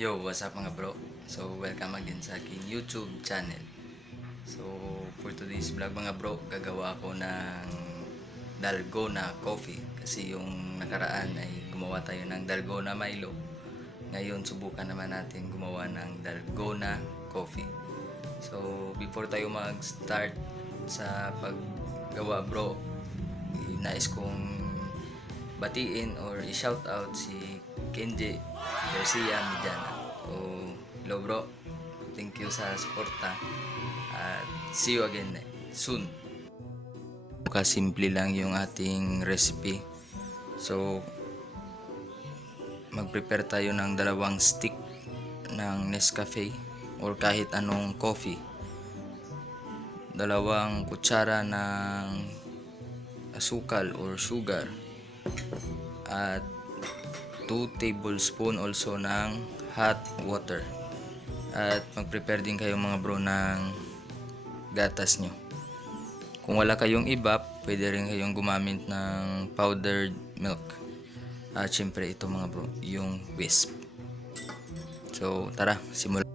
Yo, what's up mga bro? So, welcome again sa aking YouTube channel. So, for today's vlog mga bro, gagawa ako ng Dalgona coffee. Kasi yung nakaraan ay gumawa tayo ng Dalgona Milo. Ngayon, subukan naman natin gumawa ng Dalgona coffee. So, before tayo mag-start sa paggawa bro, nais kong batiin or i-shoutout si KENJIE, GARCIA, MEDIANA. So, hello bro. Thank you sa suporta. At see you again soon. Simple lang yung ating recipe. So, mag-prepare tayo ng 2 stick ng Nescafe or kahit anong coffee. 2 kutsara ng asukal or sugar. At 2 tablespoon also ng hot water. At mag-prepare din kayo mga bro ng gatas nyo. Kung wala kayong ibap, pwede rin kayong gumamit ng powdered milk. At syempre ito mga bro, yung whisk. So tara, simulan.